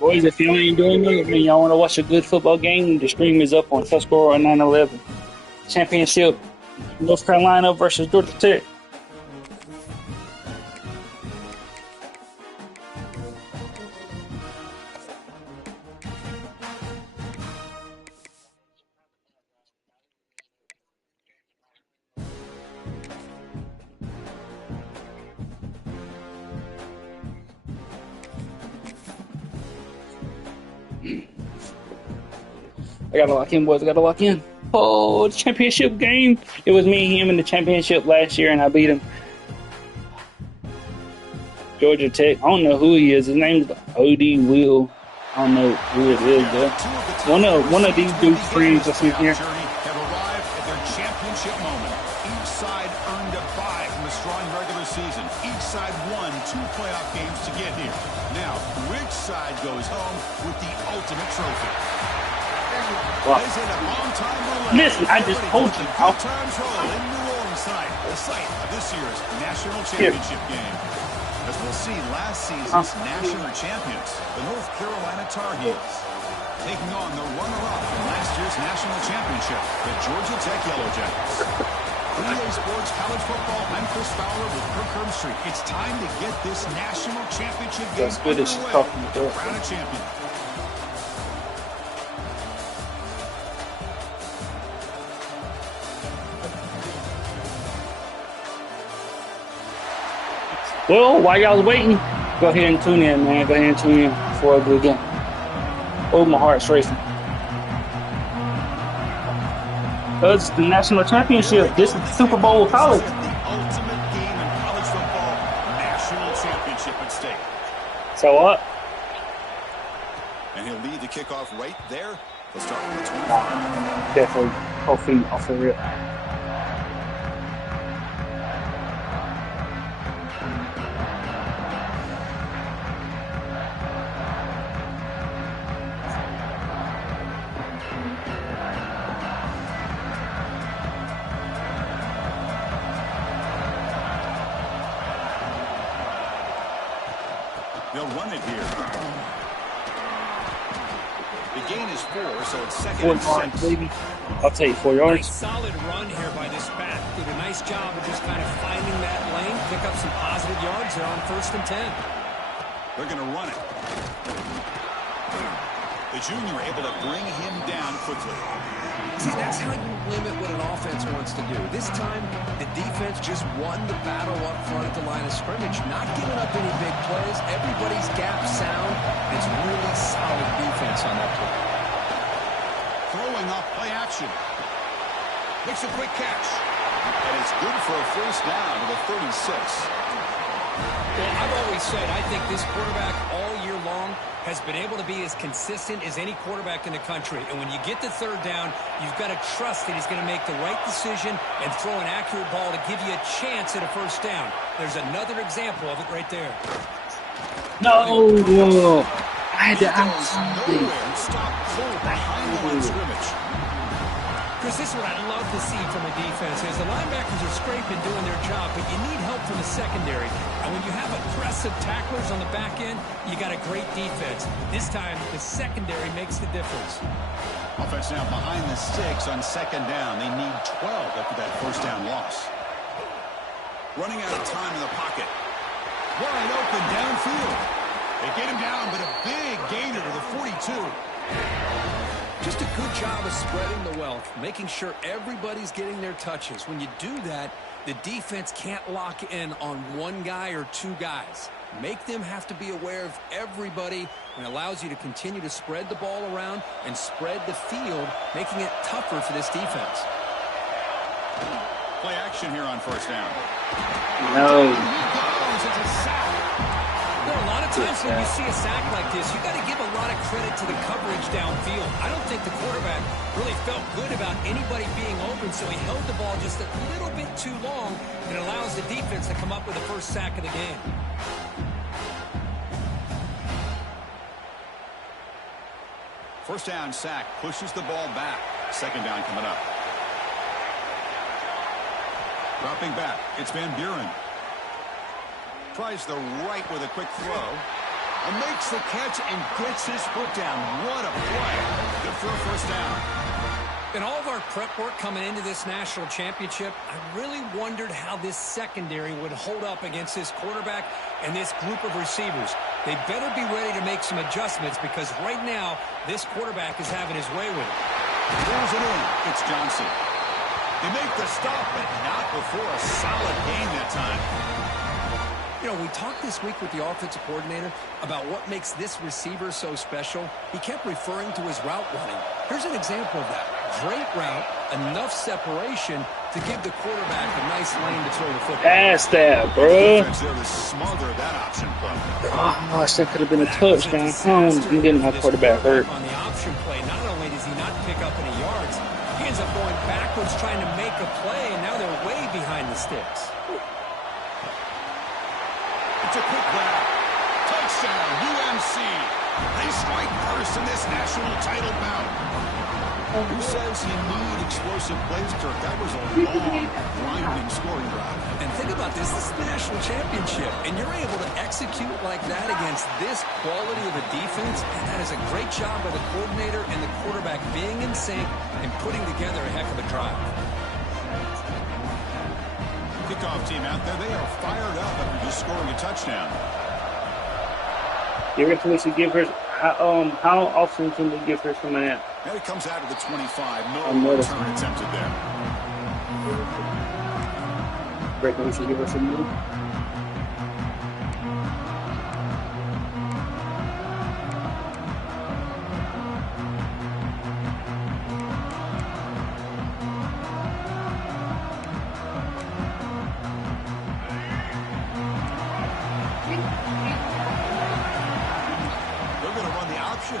Boys, if you ain't doing it, and y'all want to watch a good football game, the stream is up on Tuscarora 911. Championship, North Carolina versus Georgia Tech. I gotta lock in, boys. I gotta lock in. Oh, the championship game. It was me and him in the championship last year, and I beat him. Georgia Tech. I don't know who he is. His name's O.D. Will. I don't know who it is, though. One of these dudes' friends that's in here. Have arrived at their championship moment. Each side earned a bye from a strong regular season. Each side won 2 playoff games to get here. Now, which side goes home with the ultimate trophy? Wow. Listen, I just told you. Times roll in New Orleans tonight, the site of this year's national championship game. As we'll see, last season's national champions, the North Carolina Tar Heels, taking on the runner-up from last year's national championship, the Georgia Tech Yellow Jackets. EA Sports College Football, I'm Chris Fowler with Kirk Herbstreit. It's time to get this national championship game underway. Crown a champion. Well, while y'all was waiting, go ahead and tune in, man. Go ahead and tune in before I do again. Oh, my heart's racing. It's the national championship. This is the Super Bowl of college. The ultimate game in college football, national championship at stake. So what? And he'll lead the kickoff right there. He'll start with the 25. Definitely off the rip. They'll run it here. The gain is 4, so it's second and 6. Baby. I'll take 4 yards. Nice solid run here by this back. Did a nice job of just kind of finding that lane, pick up some positive yards there on 1st and 10. They're going to run it. The junior able to bring him down quickly. See, that's how you limit what an offense wants to do. This time, the defense just won the battle up front at the line of scrimmage, not giving up any big plays. Everybody's gap sound. It's really solid defense on that play. Throwing off play action. Makes a quick catch. And it's good for a first down to the 36. Well, I've always said I think this quarterback all year long has been able to be as consistent as any quarterback in the country. And when you get to 3rd down, you've got to trust that he's going to make the right decision and throw an accurate ball to give you a chance at a first down. There's another example of it right there. No, I had to Stop full behind the line of scrimmage. Chris, this is what I love to see from a defense is the linebackers are scraping, doing their job, but you need help from the secondary. And when you have aggressive tacklers on the back end, you got a great defense. This time, the secondary makes the difference. Offense now behind the sticks on 2nd down. They need 12 after that first down loss. Running out of time in the pocket. Wide open downfield. They get him down, but a big gainer to the 42. Just a good job of spreading the wealth, making sure everybody's getting their touches. When you do that, the defense can't lock in on one guy or 2 guys. Make them have to be aware of everybody, and allows you to continue to spread the ball around and spread the field, making it tougher for this defense. Play action here on first down. No. It's a sack. There are a lot of times when you see a sack like this, you got to give a lot of credit to the coverage downfield. I don't think the quarterback really felt good about anybody being open, so he held the ball just a little bit too long, and allows the defense to come up with the first sack of the game. First down sack pushes the ball back. 2nd down coming up. Dropping back, it's Van Buren. Tries the right with a quick throw. And makes the catch and gets his foot down. What a play. Good for a first down. In all of our prep work coming into this national championship, I really wondered how this secondary would hold up against this quarterback and this group of receivers. They better be ready to make some adjustments because right now, this quarterback is having his way with it. Pulls it in. It's Johnson. They make the stop, but not before a solid gain that time. You know, we talked this week with the offensive coordinator about what makes this receiver so special. He kept referring to his route running. Here's an example of that. Great route, enough separation to give the quarterback a nice lane to throw the football. Pass that, bro. Smother that option play. Gosh, that could have been a touchdown. I'm getting my quarterback hurt. On the option play, not only does he not pick up any yards, he ends up going backwards trying to make a play, and now they're way behind the sticks. It's a quick grab. Touchdown, UMC. They strike first in this national title bout. Who says you need explosive plays, Kirk? That was a long, grinding scoring drive. And think about this. This is the national championship, and you're able to execute like that against this quality of a defense, and that is a great job by the coordinator and the quarterback being in sync and putting together a heck of a drive. Kickoff team out there, they are fired up after just scoring a touchdown. You reckon we should give her, how often can we give her some of that? And it comes out of the 25. No return attempted there. Reckon we should give her some more? They're going to run the option.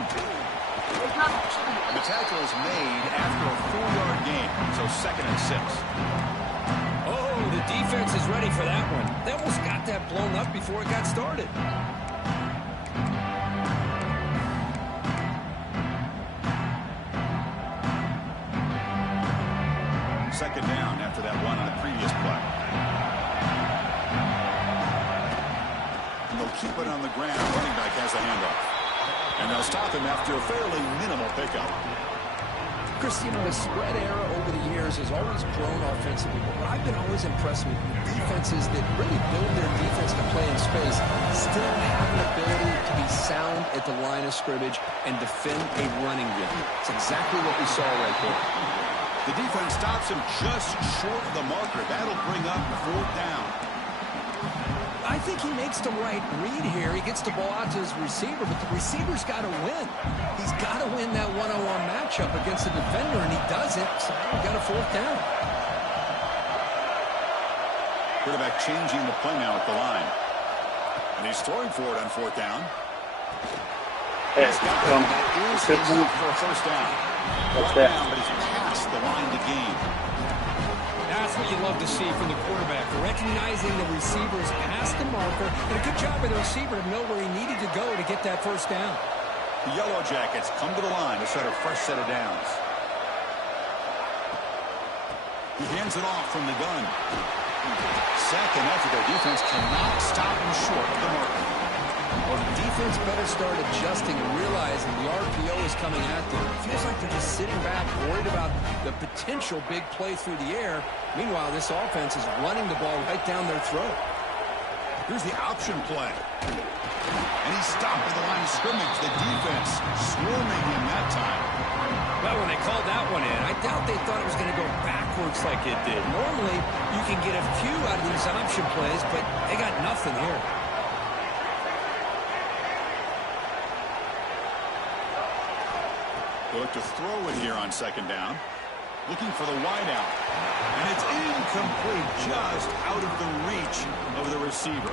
The tackle is made after a 4-yard gain, so 2nd and 6. Oh, the defense is ready for that one. They almost got that blown up before it got started. Second down after that one on the previous play. And they'll keep it on the ground. Running back has the handoff. And they'll stop him after a fairly minimal pickup. Chris, you know, the spread era over the years has always grown offensively, but what I've been always impressed with defenses that really build their defense to play in space still have an ability to be sound at the line of scrimmage and defend a running game. It's exactly what we saw right there. The defense stops him just short of the marker. That'll bring up 4th down. I think he makes the right read here. He gets the ball out to his receiver, but the receiver's got to win. He's got to win that one-on-one matchup against the defender, and he doesn't, so we got a 4th down. Quarterback changing the play now at the line. And he's throwing for it on 4th down. He's got that. That is enough for a first down. Brought down, but he's past the line to gain. That's what you love to see from the quarterback, recognizing the receiver's past the marker, and a good job by the receiver to know where he needed to go to get that first down. The Yellow Jackets come to the line to set a fresh set of downs. He hands it off from the gun. Second effort, their defense cannot stop him short of the marker. Well, the defense better start adjusting and realizing the RPO is coming at them. It feels like they're just sitting back, worried about the potential big play through the air. Meanwhile, this offense is running the ball right down their throat. Here's the option play. And he's stopped at the line of scrimmage. The defense swarming him that time. Well, when they called that one in, I doubt they thought it was going to go backwards like it did. Normally, you can get a few out of these option plays, but they got nothing here. They look to throw it here on 2nd down. Looking for the wideout. And it's incomplete, just out of the reach of the receiver.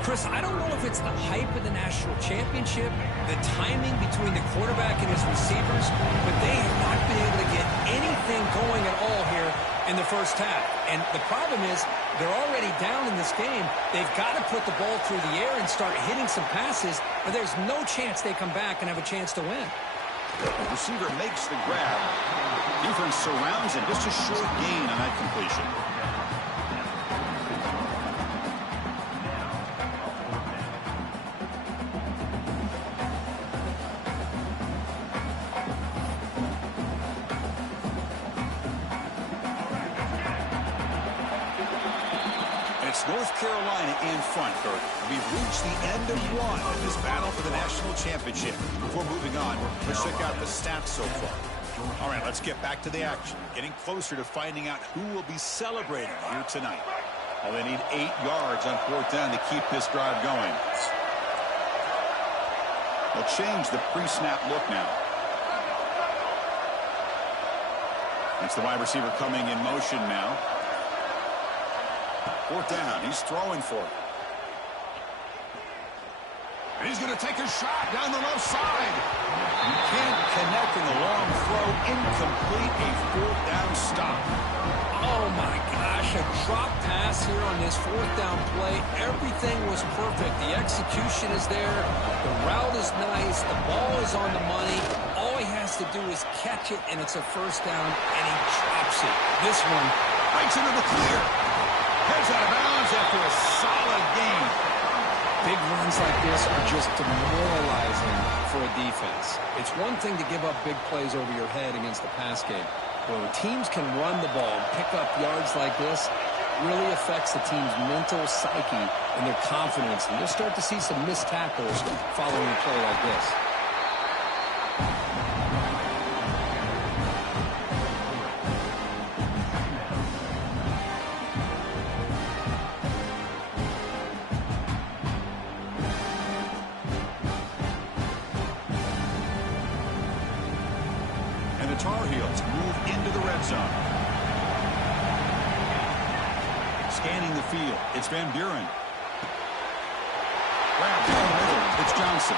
Chris, I don't know if it's the hype of the national championship, the timing between the quarterback and his receivers, but they have not been able to get anything going at all here in the first half. And the problem is they're already down in this game. They've got to put the ball through the air and start hitting some passes, or there's no chance they come back and have a chance to win. The receiver makes the grab. Defense surrounds him. Just a short gain on that completion. It's North Carolina in front, Kurt. We've reached the end of one in this battle for the national championship. Before moving on, let's check out the stats so far. All right, let's get back to the action. Getting closer to finding out who will be celebrating here tonight. Well, they need 8 yards on 4th down to keep this drive going. They'll change the pre-snap look now. It's the wide receiver coming in motion now. 4th down. He's throwing for it. And he's going to take a shot down the left side. You can't connect in the long throw. Incomplete. A 4th down stop. Oh, my gosh. A drop pass here on this 4th down play. Everything was perfect. The execution is there. The route is nice. The ball is on the money. All he has to do is catch it, and it's a 1st down, and he drops it. This one breaks into the clear. Heads out of bounds after a solid gain. Big runs like this are just demoralizing for a defense. It's one thing to give up big plays over your head against the pass game. But when teams can run the ball and pick up yards like this, it really affects the team's mental psyche and their confidence. And you'll start to see some missed tackles following a play like this. Tar Heels move into the red zone. Scanning the field, it's Van Buren. Grab down the middle, it's Johnson.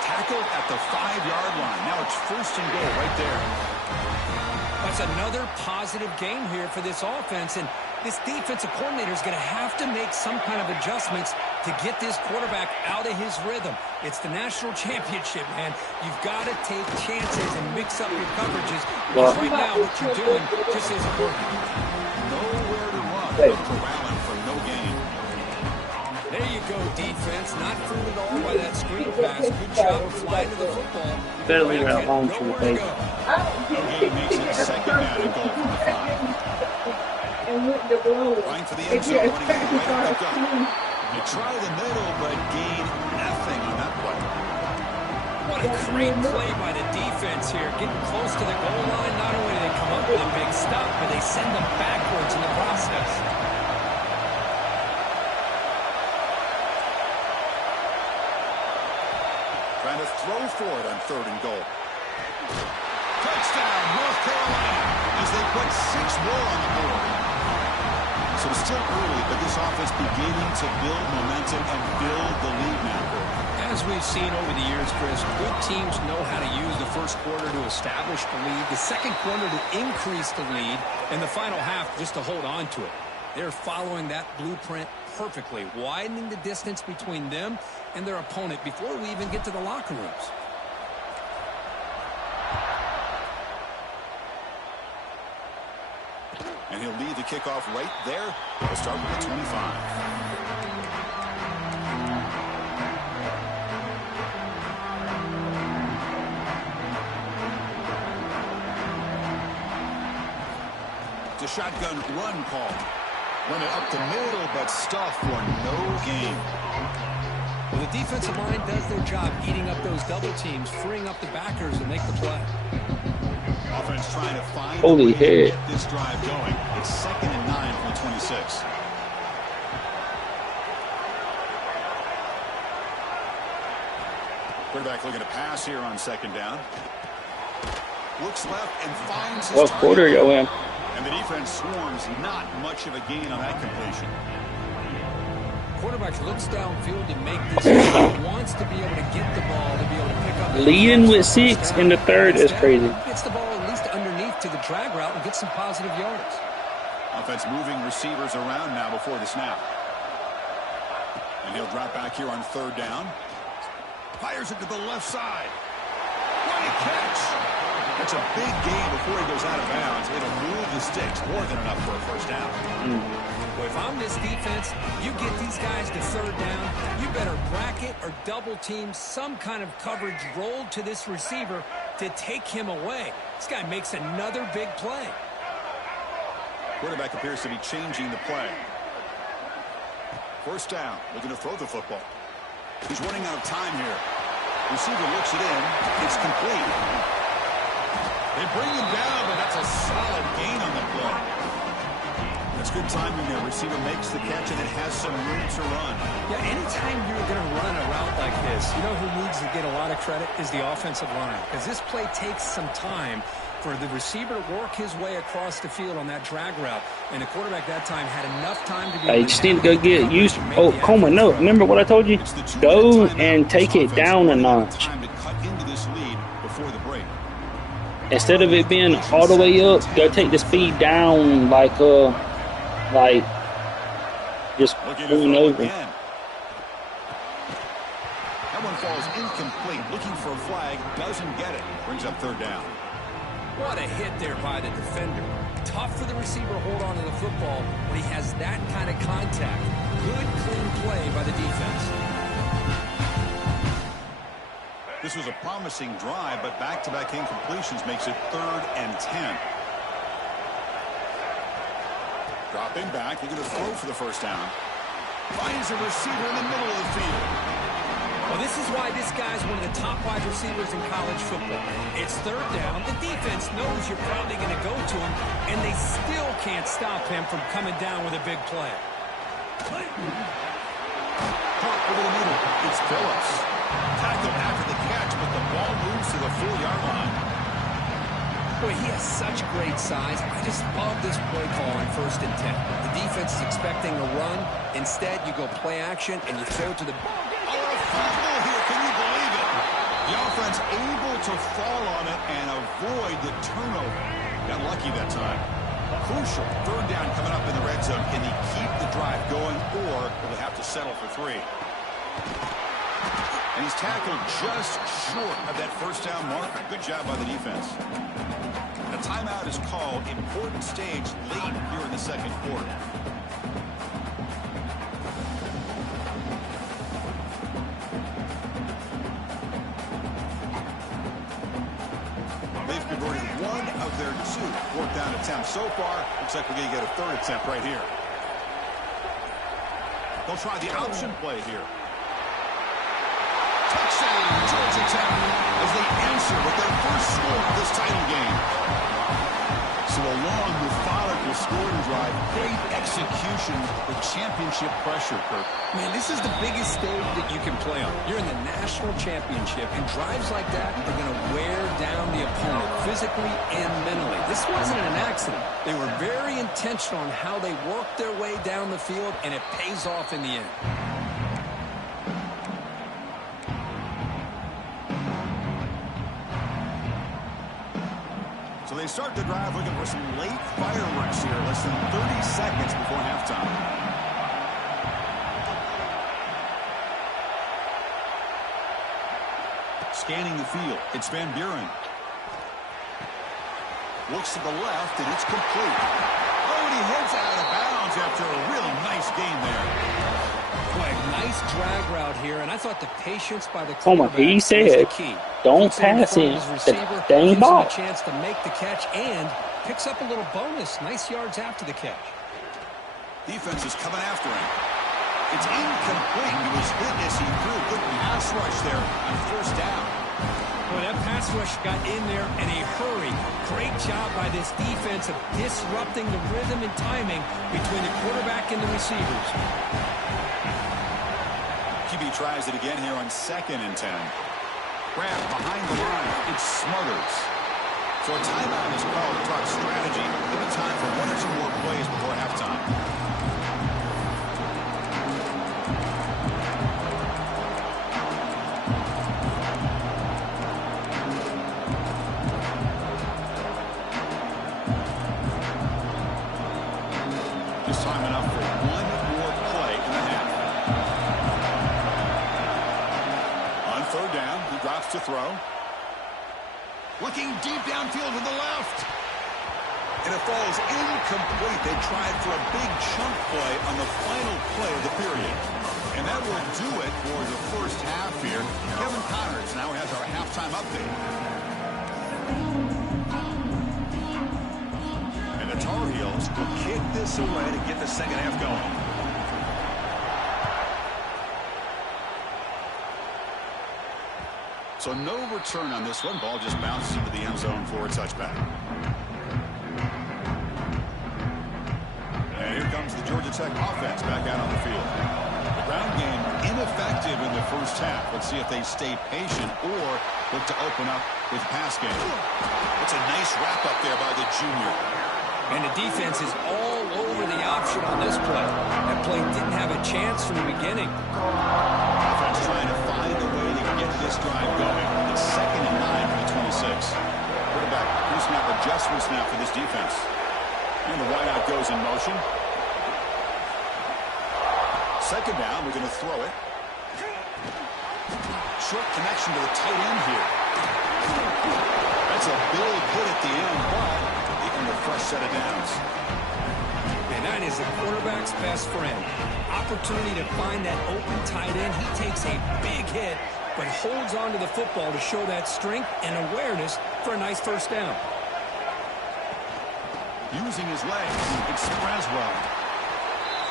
Tackled at the 5-yard line. Now it's 1st and goal right there. That's another positive game here for this offense, and this defensive coordinator is going to have to make some kind of adjustments to get this quarterback out of his rhythm. It's the national championship, man. You've got to take chances and mix up your coverages, because right now what you're doing just isn't working. Nowhere to run, but corralling for no gain. There you go, defense. Not fooled at all by that screen pass. Good job of flying to the football. Better leave it alone for the base. No gain makes it 2nd down and goal from the 5. Flying for the end zone, running right back up. They try the middle, but gain nothing on that play. What a great play by the defense here. Getting close to the goal line. Not only do they come up with a big stop, but they send them backwards in the process. Trying to throw for it on 3rd and goal. Touchdown, North Carolina, as they put 6 more on the board. So it's still early, but this offense beginning to build momentum and build the lead now. As we've seen over the years, Chris, good teams know how to use the 1st quarter to establish the lead, the 2nd quarter to increase the lead, and the final half just to hold on to it. They're following that blueprint perfectly, widening the distance between them and their opponent before we even get to the locker rooms. And he'll lead the kickoff right there. We'll start with the 25. The shotgun run call. Run it up the middle, but stuff for no gain. Well, the defensive line does their job eating up those double teams, freeing up the backers to make the play. Offense trying to find Holy head. heck. This drive going. It's 2nd and 9 from the 26. Quarterback looking to pass here on 2nd down. Looks left and finds his What quarter target. you in? And the defense swarms. Not much of a gain on that completion. Quarterback looks downfield to make this. He wants to be able to get the ball, to be able to pick up. Leading with 6 in the 3rd is crazy. Gets the ball at least underneath to the drag route and gets some positive yards. Offense moving receivers around now before the snap. And he'll drop back here on 3rd down. Fires it to the left side. What a catch! That's a big gain before he goes out of bounds. It'll move the sticks more than enough for a 1st down. Well, if I'm this defense, you get these guys to 3rd down, you better bracket or double team some kind of coverage rolled to this receiver to take him away. This guy makes another big play. Quarterback appears to be changing the play. First down, looking to throw the football. He's running out of time here. Receiver looks it in. It's complete. They bring him down, but that's a solid gain on the play. That's good timing there. Receiver makes the catch, and it has some room to run. Yeah, anytime you're going to run a route like this, you know who needs to get a lot of credit is the offensive line. Because this play takes some time for the receiver to work his way across the field on that drag route. And the quarterback that time had enough time to be I just need to go get used. Oh, Coleman, no. Remember what I told you? Go and take it down a notch. Instead of it being all the way up, go take the speed down like just going over. That one falls incomplete. Looking for a flag, doesn't get it. Brings up third down. What a hit there by the defender. Tough for the receiver to hold on to the football when he has that kind of contact. Good, clean play by the defense. This was a promising drive, but back-to-back incompletions makes it 3rd and 10. Dropping back, looking to throw for the first down. Finds a receiver in the middle of the field. Well, this is why this guy's one of the top wide receivers in college football. It's third down. The defense knows you're probably going to go to him, and they still can't stop him from coming down with a big play. Caught over the middle. It's Phillips. Tackled after the catch, but the ball moves to the 4-yard line. Boy, he has such great size. I just love this play call on 1st and 10. The defense is expecting a run. Instead, you go play action, and you throw to the ball. Fumble here, can you believe it? The offense able to fall on it and avoid the turnover. Got lucky that time. Crucial. 3rd down coming up in the red zone. Can he keep the drive going, or will he have to settle for 3? And he's tackled just short of that first down marker. Good job by the defense. A timeout is called. Important stage late here in the second quarter. They've converted 1 of their 2 4th down attempts so far. Looks like we're going to get a 3rd attempt right here. They'll try the option play here. Touchdown, Georgia Tech, as they answer with their first score of this title game. So a long, methodical scoring drive, great execution with championship pressure, Kirk. Man, this is the biggest stage that you can play on. You're in the national championship, and drives like that are going to wear down the opponent physically and mentally. This wasn't an accident. They were very intentional on how they worked their way down the field, and it pays off in the end. So they start the drive looking for some late fireworks here, less than 30 seconds before halftime. Scanning the field, it's Van Buren. Looks to the left, and it's complete. Oh, and he heads out of bounds after a really nice game there. Boy, nice drag route here, and I thought the patience by the quarterback he said, was the key. Don't pass him the dang ball. A chance to make the catch and picks up a little bonus. Nice yards after the catch. Defense is coming after him. It's incomplete. He was hit as he threw. Good pass rush there on 1st down. Boy, that pass rush got in there in a hurry. Great job by this defense of disrupting the rhythm and timing between the quarterback and the receivers. QB tries it again here on 2nd and 10. Grab behind the line. It's Smothers. So a timeout is called to talk strategy. Give it time for 1 or 2 more plays before halftime. Just time enough for 1 more play in the half. On 3rd down, he drops to throw. Looking deep downfield to the left. And it falls incomplete. They tried for a big chunk play on the final play of the period. And that will do it for the first half here. Kevin Connors now has our halftime update. And the Tar Heels will kick this away to get the second half going. So no return on this one. Ball just bounces into the end zone for a touchback. And here comes the Georgia Tech offense back out on the field. The ground game ineffective in the first half. Let's see if they stay patient or look to open up with pass game. It's a nice wrap up there by the junior. And the defense is all over the option on this play. That play didn't have a chance from the beginning. Offense trying to find a way to get this drive going. It's 2nd and 9 for the 26. Quarterback pre-snap adjustments now for this defense. And the wideout goes in motion. 2nd down, we're going to throw it. Short connection to the tight end here. That's a big hit at the end, but even a fresh set of downs. And that is the quarterback's best friend. Opportunity to find that open tight end. He takes a big hit, but holds on to the football to show that strength and awareness for a nice first down. Using his legs, it spreads well.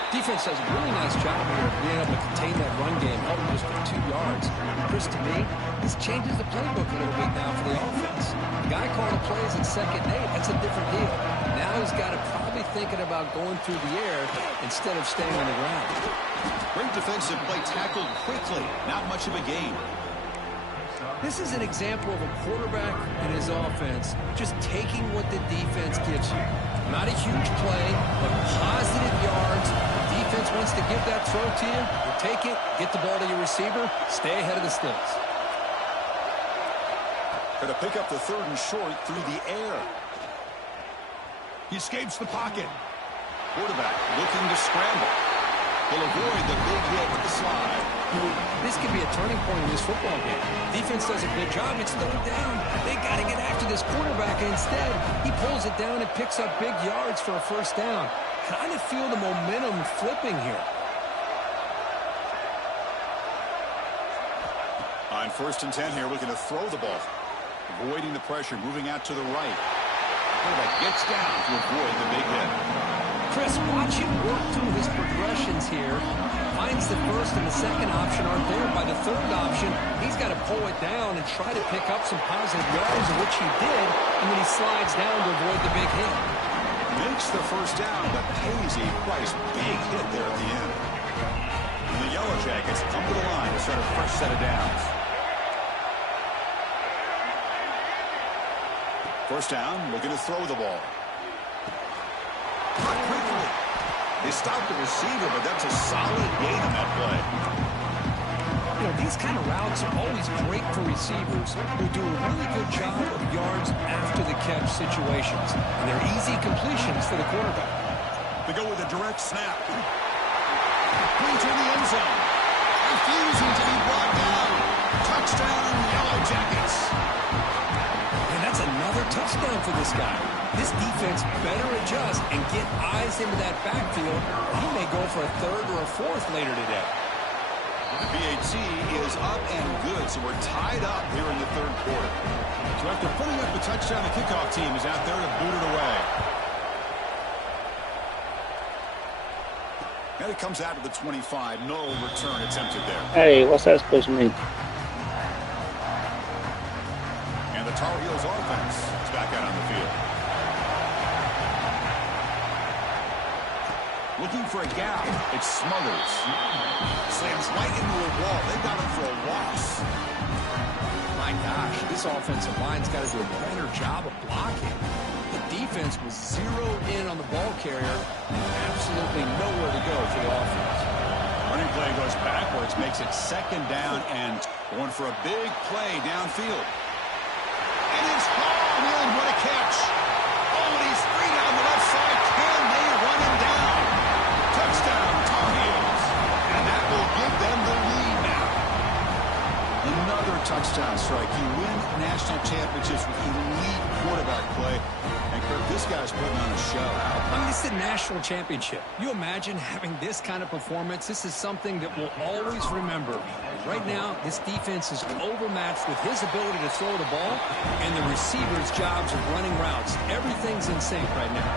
Defense does a really nice job here of being able to contain that run game, held just for 2 yards. Chris, to me, this changes the playbook a little bit now for the offense. The guy calling plays at 2nd and 8, that's a different deal. Now he's got to probably thinking about going through the air instead of staying on the ground. Great defensive play, tackled quickly. Not much of a gain. This is an example of a quarterback and his offense just taking what the defense gives you. Not a huge play, but positive yards. The defense wants to give that throw to you. You take it, get the ball to your receiver, stay ahead of the sticks. Going to pick up the 3rd and short through the air. He escapes the pocket. Quarterback looking to scramble. He'll avoid the big hit with the slide. This could be a turning point in this football game. Defense does a good job. It's 3rd down. They got to get after this quarterback. Instead, he pulls it down and picks up big yards for a first down. Kind of feel the momentum flipping here. On 1st and 10 here, we're going to throw the ball. Avoiding the pressure, moving out to the right. Quarterback gets down to avoid the big hit. Chris, watch him work through his progressions here. Finds the 1st and the 2nd option aren't there. By the 3rd option, he's got to pull it down and try to pick up some positive yards, which he did, and then he slides down to avoid the big hit. Makes the first down, but pays a price. Big hit there at the end. And the Yellow Jackets come to the line to start a fresh set of downs. First down, we're going to throw the ball. Not quickly. They stopped the receiver, but that's a solid gain on that play. You know, these kind of routes are always great for receivers who do a really good job of yards after the catch situations. And they're easy completions for the quarterback. They go with a direct snap. Into the end zone. Refusing to be brought down. Touchdown, Yellow Jackets. And that's another touchdown for this guy. This defense better adjust and get eyes into that backfield. He may go for a 3rd or a 4th later today. The PAT is up and good, so we're tied up here in the 3rd quarter. So after putting up the touchdown, the kickoff team is out there to boot it away. And it comes out to the 25. No return attempted there. Hey, what's that supposed to mean? And the Tar Heels offense is back out on the field. Looking for a gap. It's Smothers. Slams right into a wall. They got him for a loss. My gosh, this offensive line's got to do a better job of blocking. The defense was zeroed in on the ball carrier. Absolutely nowhere to go for the offense. Running play goes backwards, makes it 2nd down and going for a big play downfield. And it's home in. What a catch. Oh, and he's free down the left side. Can they run him down? Touchdown, Tar Heels. And that will give them the lead now. Another touchdown strike. You win national championships with elite quarterback play. And Kirk, this guy's putting on a show. I mean, this is a national championship. You imagine having this kind of performance? This is something that we'll always remember. Right now, this defense is overmatched with his ability to throw the ball and the receivers' jobs of running routes. Everything's in sync right now.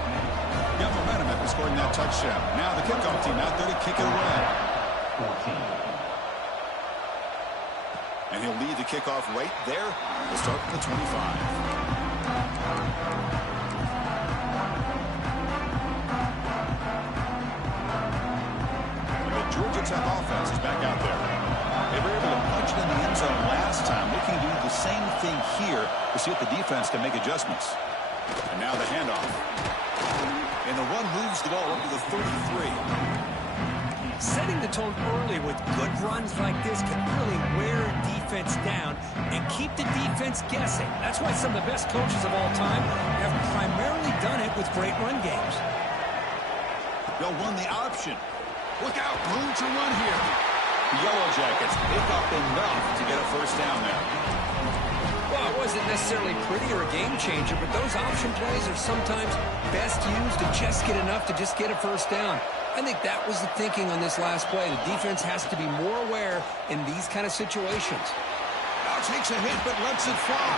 Got momentum after scoring that touchdown. Now the kickoff team out there to kick it away. And he'll lead the kickoff right there. We'll start from the 25. The Georgia Tech offense is back out there. They were able to punch it in the end zone last time. Looking to do the same thing here to see if the defense can make adjustments. And now the handoff. And the run moves the ball up to the 33. Setting the tone early with good runs like this can really wear a defense down and keep the defense guessing. That's why some of the best coaches of all time have primarily done it with great run games. They'll run the option. Look out, room to run here. The Yellow Jackets pick up enough to get a first down there. Well, it wasn't necessarily pretty or a game changer, but those option plays are sometimes best used to just get enough to just get a first down. I think that was the thinking on this last play. The defense has to be more aware in these kind of situations. Now takes a hit, but lets it fly.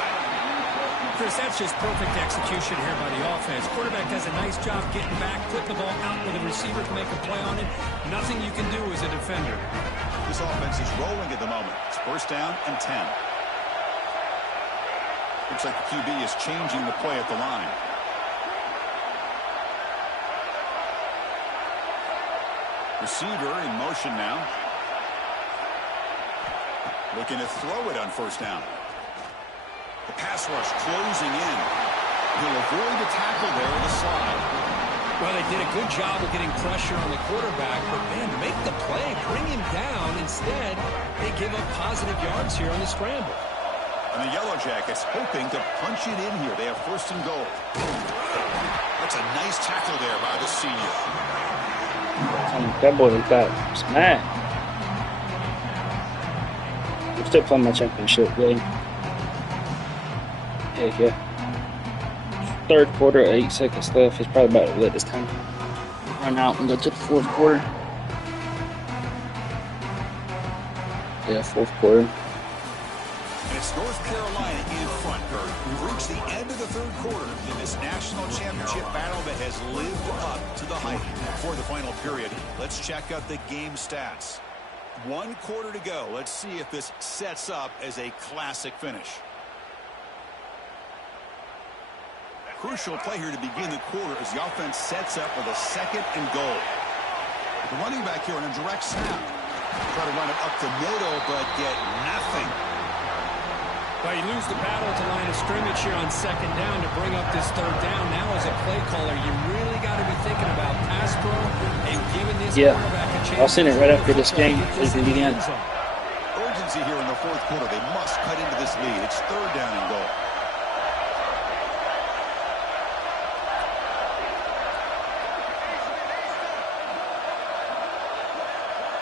Chris, that's just perfect execution here by the offense. Quarterback does a nice job getting back, putting the ball out where the receiver can make a play on it. Nothing you can do as a defender. This offense is rolling at the moment. It's first down and 10. Looks like the QB is changing the play at the line. Receiver in motion now. Looking to throw it on first down. The pass rush closing in. He'll avoid the tackle there in the slide. Well, they did a good job of getting pressure on the quarterback, but man, make the play, bring him down. Instead, they give up positive yards here on the scramble. And the Yellow Jackets hoping to punch it in here. They have first and goal. That's a nice tackle there by the senior. That boy got smacked. I'm still playing my championship game. Heck yeah. Third quarter, 8 seconds left. He's probably about to let this time run out and go to the fourth quarter. Yeah, fourth quarter. And it's North Carolina in front, Kurt. We've reached the end of the third quarter in this national championship battle that has lived up to the hype. For the final period, let's check out the game stats. 1 quarter to go. Let's see if this sets up as a classic finish. Crucial play here to begin the quarter as the offense sets up with a second and goal. The running back here on a direct snap. Try to run it up the middle, but get nothing. Well, you lose the battle at the line of scrimmage here on second down to bring up this third down. Now as a play caller, you really got to be thinking about pass pro and giving this quarterback a chance. I'll send it right after this game. So you can get in. Urgency here in the fourth quarter. They must cut into this lead. It's third down and goal.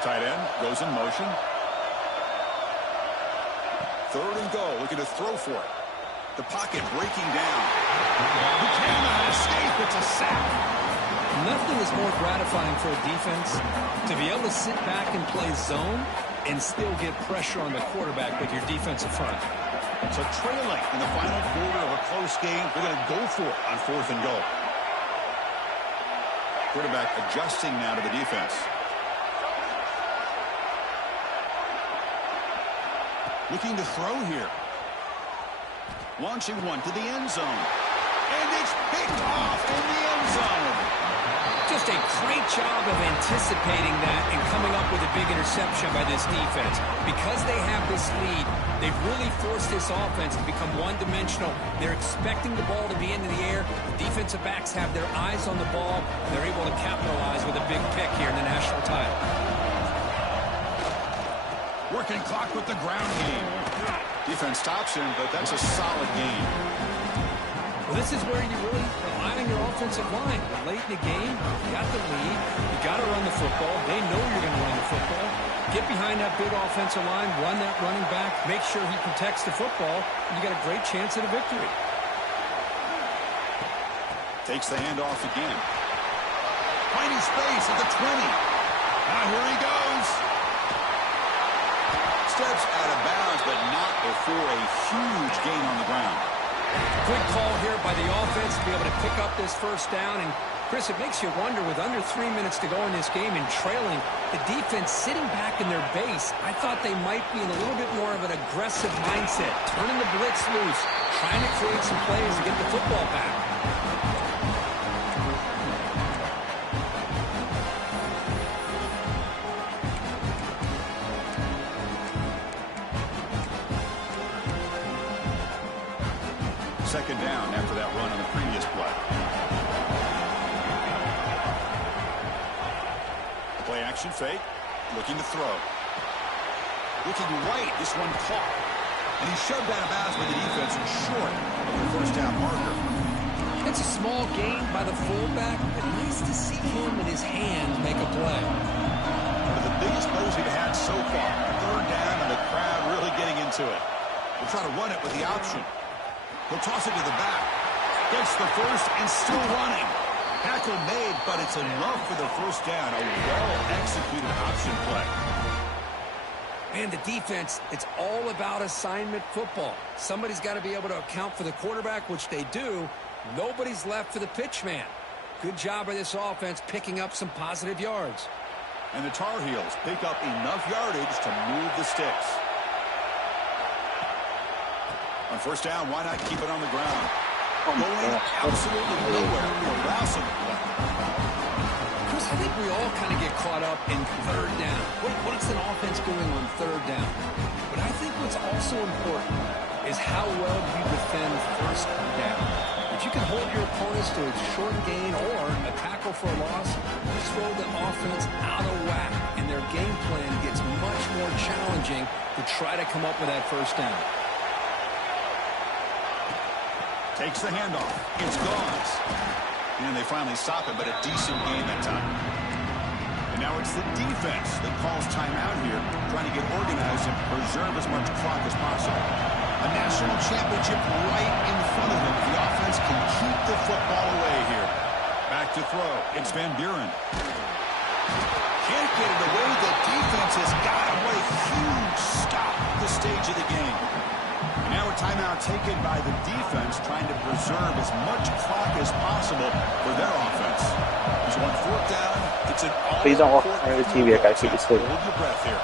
Tight end goes in motion. Third and goal, looking to throw for it. The pocket breaking down. He cannot escape. It's a sack. Nothing is more gratifying for a defense to be able to sit back and play zone and still get pressure on the quarterback with your defensive front. So trailing in the final quarter of a close game, they're going to go for it on fourth and goal. Quarterback adjusting now to the defense. Looking to throw here. Launching one to the end zone. And it's picked off in the end zone. Just a great job of anticipating that and coming up with a big interception by this defense. Because they have this lead, they've really forced this offense to become one-dimensional. They're expecting the ball to be into the air. The defensive backs have their eyes on the ball. They're able to capitalize with a big pick here in the national title. Working clock with the ground game. Defense stops him, but that's a solid game. Well, this is where you really rely on your offensive line. But late in the game, you got the lead. You got to run the football. They know you're going to run the football. Get behind that big offensive line, run that running back, make sure he protects the football, and you got a great chance at a victory. Takes the handoff again. Finding space at the 20. Now here he goes. Steps out of bounds, but not before a huge gain on the ground. Good call here by the offense to be able to pick up this first down. And, Chris, it makes you wonder, with under 3 minutes to go in this game and trailing, the defense sitting back in their base. I thought they might be in a little bit more of an aggressive mindset, turning the blitz loose, trying to create some plays to get the football back. Second down after that run on the previous play. Play action fake. Looking to throw. Looking right. This one caught. And he's shoved out of bounds by the defense short of the first down marker. It's a small gain by the fullback, but nice to see him and his hands make a play. One of the biggest plays we've had so far. Third down and the crowd really getting into it. We'll try to run it with the option. He'll toss it to the back. Gets the first and still running. Tackle made, but it's enough for the first down. A well-executed option play. Man, the defense, it's all about assignment football. Somebody's got to be able to account for the quarterback, which they do. Nobody's left for the pitch man. Good job by this offense picking up some positive yards. And the Tar Heels pick up enough yardage to move the sticks. On first down, why not keep it on the ground? Going absolutely nowhere to allow some play. Chris, I think we all kind of get caught up in third down. What's an offense doing on third down? But I think what's also important is how well you defend first down. If you can hold your opponents to a short gain or a tackle for a loss, you throw the offense out of whack, and their game plan gets much more challenging to try to come up with that first down. Takes the handoff. It's gone. And they finally stop it, but a decent game that time. And now it's the defense that calls timeout here, trying to get organized and preserve as much clock as possible. A national championship right in front of them. The offense can keep the football away here. Back to throw. It's Van Buren. Can't get it away. The defense has got him. What a huge stop at this stage of the game. Now a timeout taken by the defense, trying to preserve as much clock as possible for their offense. He's on fourth down. It's an Please don't walk in front of the TV. I gotta keep it still. Hold your breath here.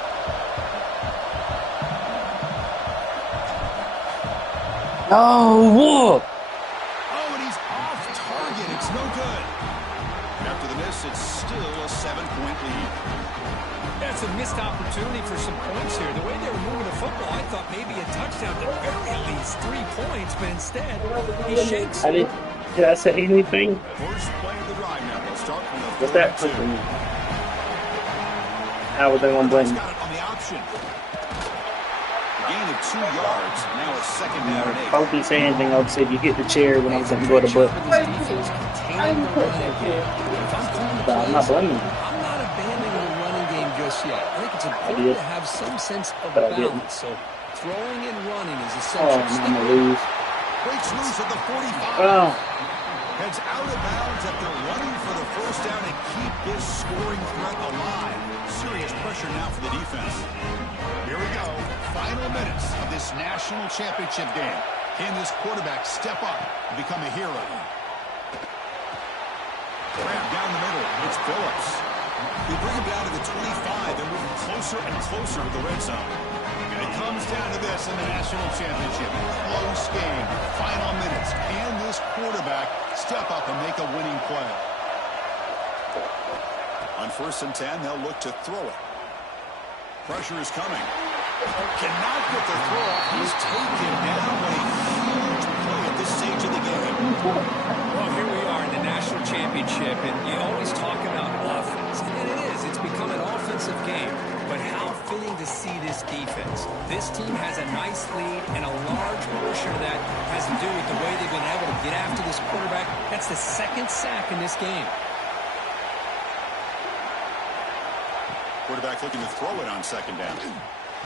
Oh, whoa! Oh, and he's off target. It's no good. After the miss, it's still a 7-point lead. That's a missed opportunity for some points here. The way they were moving the football, I thought maybe a touchdown, at the very least 3 points, but instead, he shakes. Did I say anything? First play of the drive now. They'll start from the What's that? 42. How was they gonna blame? Got it on the option. Gain of 2 yards. Now a second down and 8. I didn't say anything. I said you hit the chair when I was going to go to butt. I'm not blaming you. I'm not abandoning the running game just yet. I think it's important to have some sense of balance. So throwing and running is essential. Oh, I'm going to lose. Breaks loose at the 45. Oh. Heads out of bounds after running for the first down and keep this scoring threat alive. Serious pressure now for the defense. Here we go. Final minutes of this national championship game. Can this quarterback step up and become a hero? Grab down the middle. It's Phillips. We bring him down to the 25. They're moving closer and closer to the red zone. And it comes down to this in the national championship. Close game. Final minutes. Can this quarterback step up and make a winning play? On 1st and 10, they'll look to throw it. Pressure is coming. Cannot get the throw off. He's taken down. What a huge play at this stage of the game. Well, here we are in the national championship, and you always talk about offense. And it is. It's become an offensive game. But how fitting to see this defense. This team has a nice lead, and a large portion of that has to do with the way they've been able to get after this quarterback. That's the 2nd sack in this game. Quarterback looking to throw it on 2nd down.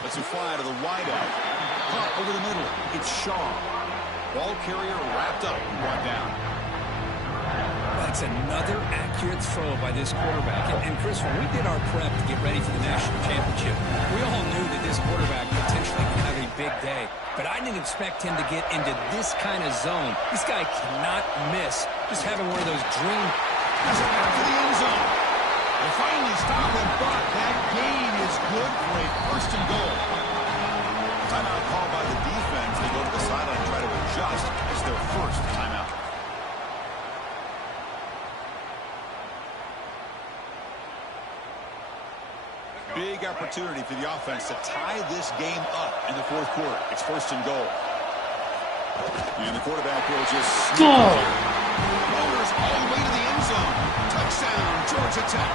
Lets him fly to the wideout. Caught over the middle. It's Shaw. Ball carrier wrapped up and brought down. But That's another accurate throw by this quarterback. And Chris, when we did our prep to get ready for the national championship, we all knew that this quarterback potentially could have a big day. But I didn't expect him to get into this kind of zone. This guy cannot miss. Just having one of those dream. Has it back to the end zone. They finally stop him, but that gain is good for a first and goal. Timeout called by the defense. They go to the sideline and try to adjust. It's their first timeout. Big opportunity for the offense to tie this game up in the fourth quarter. It's first and goal. And the quarterback will just rolls all the way to the end zone. Touchdown, Georgia Tech.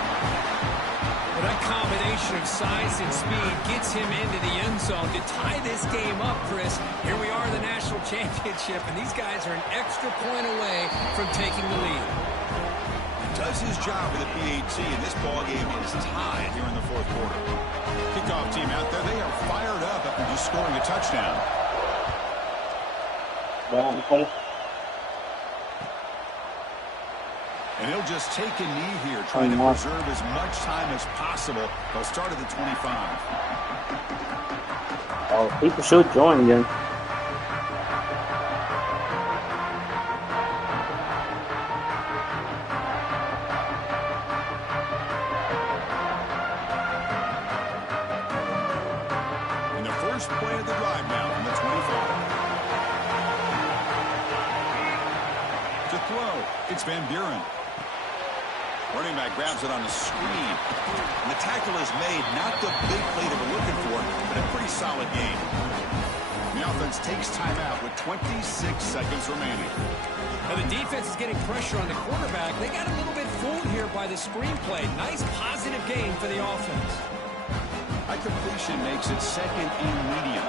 Well, that combination of size and speed gets him into the end zone to tie this game up, Chris. Here we are in the national championship, and these guys are an extra point away from taking the lead. Does his job with the PAT, and this ball game is tied here in the fourth quarter. Kickoff team out there, they are fired up after just scoring a touchdown. And he'll just take a knee here, trying to preserve as much time as possible. They'll start at the 25. Oh, people should join again. First play of the drive now from the 25. To throw, it's Van Buren. Running back grabs it on the screen. And the tackle is made, not the big play that we're looking for, but a pretty solid game. The offense takes timeout with 26 seconds remaining. Now the defense is getting pressure on the quarterback. They got a little bit fooled here by the screenplay. Nice positive game for the offense. High completion makes it second and medium.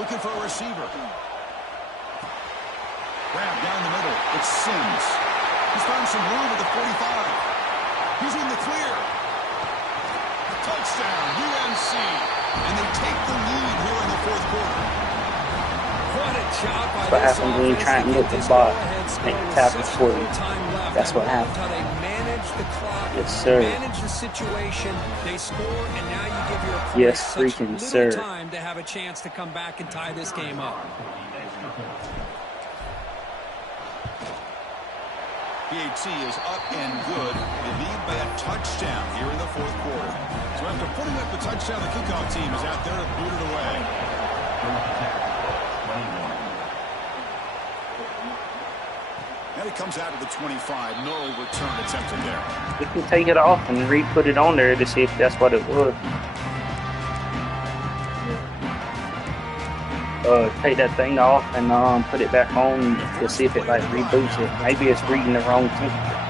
Looking for a receiver. Grab down the middle. It's Sims. He's found some room at the 45. He's in the clear. Touchdown, UNC. And they take the lead here in the fourth quarter. What a job by what this happens when you try and look the ball, make the tackles for you. That's what happens. The clock, yes, sir. Manage the situation. They score, and now you give your opponent yes, such freaking little sir. time to have a chance to come back and tie this game up. PAT is up and good. They lead by a touchdown here in the fourth quarter. So after putting up the touchdown, the kickoff team is out there to boot it away. And it comes out to the 25. No return attempted there. You can take it off and re-put it on there to see if that's what it was. Take that thing off and put it back on to see if it like reboots it. Maybe it's reading the wrong temperature.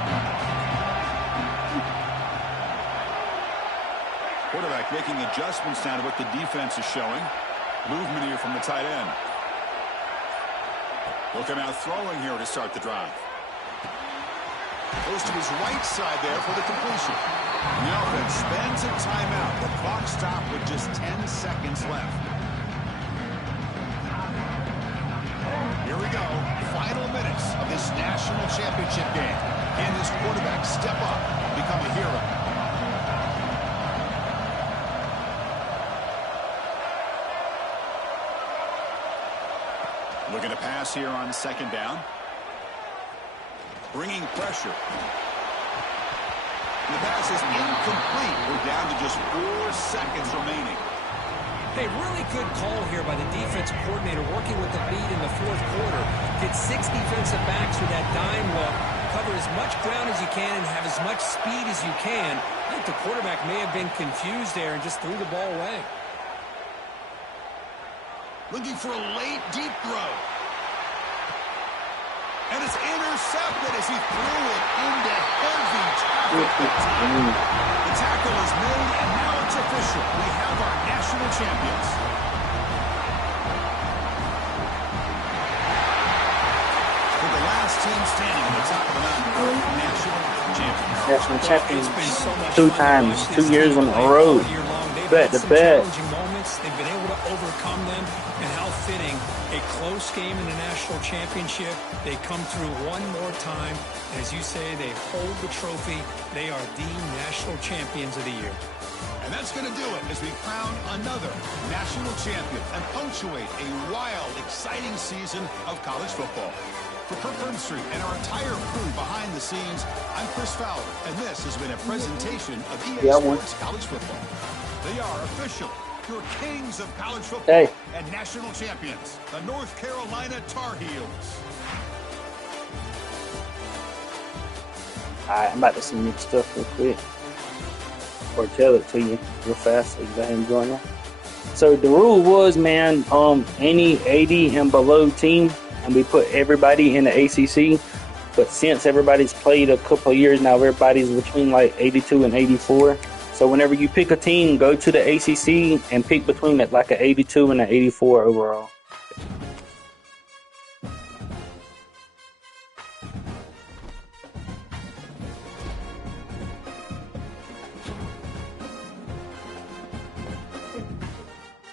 Quarterback making adjustments down to what the defense is showing. Movement here from the tight end. Looking out throwing here to start the drive. Goes to his right side there for the completion. The offense spends a timeout. The clock stopped with just 10 seconds left. Here we go. Final minutes of this national championship game. Can this quarterback step up and become a hero? Looking to pass here on second down. Bringing pressure. The pass is incomplete. We're down to just 4 seconds remaining. Hey, really good call here by the defensive coordinator working with the lead in the fourth quarter. Get 6 defensive backs with that dime look. Cover as much ground as you can and have as much speed as you can. I think the quarterback may have been confused there and just threw the ball away. Looking for a late, deep throw. And it's intercepted as he threw it into heavy traffic. The tackle is made, and now it's official. We have our national champions. For the last team standing on the top of the mountain, national champions. National champions 2 times, 2 years in a row. Back to back. They've been able to overcome them, and how fitting a close game in the national championship. They come through one more time. As you say, they hold the trophy. They are the national champions of the year. And that's going to do it as we crown another national champion and punctuate a wild, exciting season of college football. For Kirk Street and our entire crew behind the scenes, I'm Chris Fowler, and this has been a presentation of EA Sports College Football. They are official, your kings of college football and national champions, the North Carolina Tar Heels. Alright, I'm about to see new stuff real quick. Or tell it to you real fast so you go ahead and join it. So the rule was, man, any 80 and below team, and we put everybody in the ACC. But since everybody's played a couple of years now, everybody's between like 82 and 84. So whenever you pick a team, go to the ACC and pick between it like an 82 and an 84 overall.